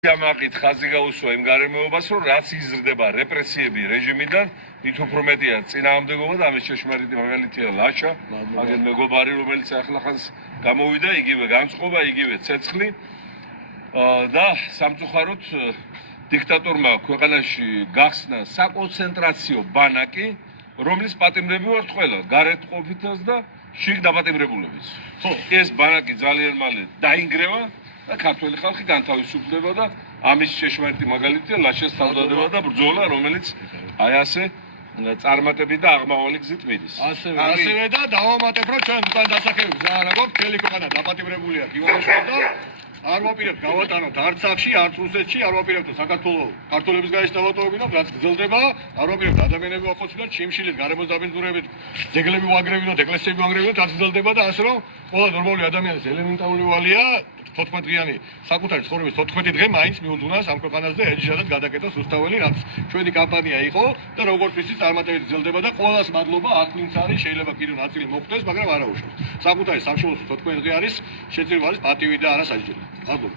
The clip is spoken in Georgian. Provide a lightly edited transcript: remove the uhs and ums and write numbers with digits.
ამაყით ხაზი გაუსვა იმ გარემოებას, რომ რაც იზრდება რეპრესიები რეჟიმიდან, მით უფრო მეტია წინააღმდეგობა და ამის ჭეშმარიტი მაგალითია ლაშა, აგენ მეგობარი, რომელიც ახლახანს გამოვიდა, იგივე განწყობა, იგივე ცეცხლი და სამწუხაროდ დიქტატორმა ქვეყანაში გახსნა საკონცენტრაციო ბანაკი, რომლის პატიმრები ვართ ყველა, გარეთ ყოფითაც და შიგ დაპატიმრებულების. ხო, ეს ბანაკი ძალიან მალე დაინგრევა და ქართველი ხალხი განთავისუფლდება და ამის ჭეშმარიტი მაგალითია ლაშას თავდადება და ბრძოლა, რომელიც აი ასე წარმატებით და აღმავალი გზით მიდის. ასევე და დავამატებ, რომ ჩვენ უკან დასახელებს ძალიან რა გვაქვს, მთელი ქვეყანა დაპატიმრებულია გივანიშვილს და არ ვაპირებთ გავატანოთ არც სახში, არც რუსეთში, არ ვაპირებთ საქართველოს ქართველების გაეშ დავატოვებინოთ, რაც გრძელდება, არ ვაპირებთ ადამიანები ვახოცინოთ, ჩიმშილით, გარემოს დაბინძურებით, ძეგლები ვაგრევინოთ, ეკლესიები ვაგრევინოთ, რაც გრძელდება და ასე რომ ყველა ნორმალური ადამიანის ელემენტარული ვალია 14-დღიანი საკუთარი ცხოვრების 14 დღე მაინც მიუძღვნას ამ ქვეყანას და ელჯადად გადაკეთოს უსტაველი, რაც ჩვენი კამპანია იყო და როგორც ვიცით, წარმატებით გრძელდება და ყველას მადლობა, აქ ვინც არის, შეიძლება კიდევ ნაწილი მოხდეს, მაგრამ არა უშავს. საკუთარი სამშობლოს 14 დღე არის შეწირვა არის პატივი და არა სასჯელი. მადლობა.